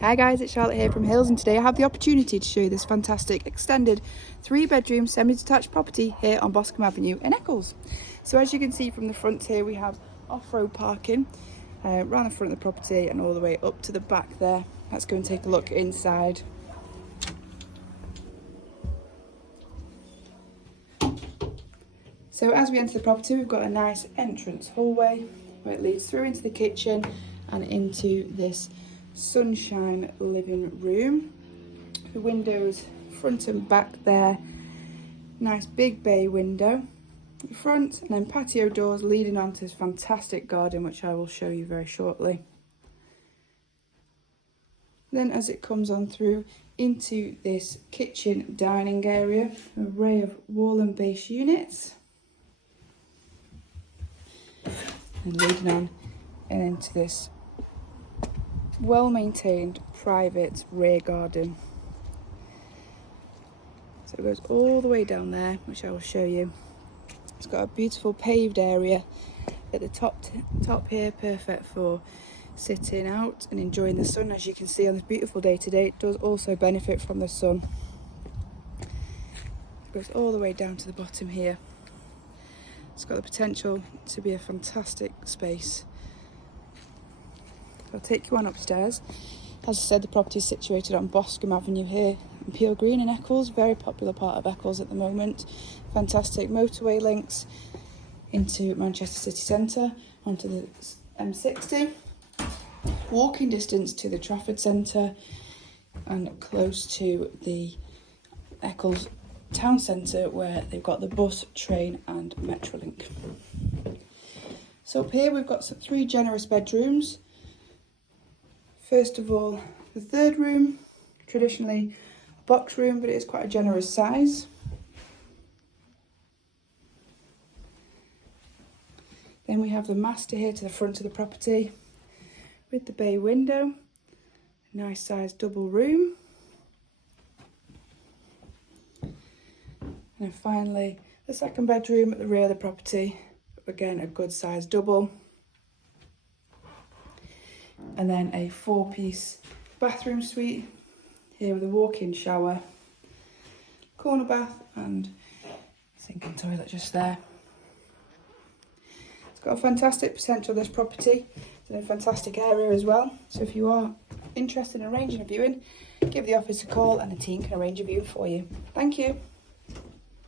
Hi guys, it's Charlotte here from Hills, and today I have the opportunity to show you this fantastic extended 3-bedroom semi-detached property here on Boscombe Avenue in Eccles. So as you can see from the front here, we have off-road parking around the front of the property and all the way up to the back there. Let's go and take a look inside. So as we enter the property, we've got a nice entrance hallway where it leads through into the kitchen and into this sunshine living room. The windows front and back there, nice big bay window at the front, and then patio doors leading onto this fantastic garden, which I will show you very shortly. Then as it comes on through into this kitchen dining area, an array of wall and base units, and leading on and into this well-maintained private rear garden. So it goes all the way down there, which I will show you. It's got a beautiful paved area at the top here, perfect for sitting out and enjoying the sun. As you can see on this beautiful day today, it does also benefit from the sun. It goes all the way down to the bottom here. It's got the potential to be a fantastic space. I'll take you on upstairs. As I said, the property is situated on Boscombe Avenue here in Peel Green in Eccles, very popular part of Eccles at the moment. Fantastic motorway links into Manchester city centre, onto the M30. Walking distance to the Trafford Centre and close to the Eccles town centre, where they've got the bus, train and Metrolink. So up here we've got 3 generous bedrooms. First of all, the third room, traditionally a box room, but it is quite a generous size. Then we have the master here to the front of the property with the bay window, a nice sized double room. And then finally, the second bedroom at the rear of the property, again a good sized double. And then a 4-piece bathroom suite here with a walk-in shower, corner bath and sink and toilet just there. It's got a fantastic potential, this property. It's in a fantastic area as well. So if you are interested in arranging a viewing, give the office a call and the team can arrange a viewing for you. Thank you.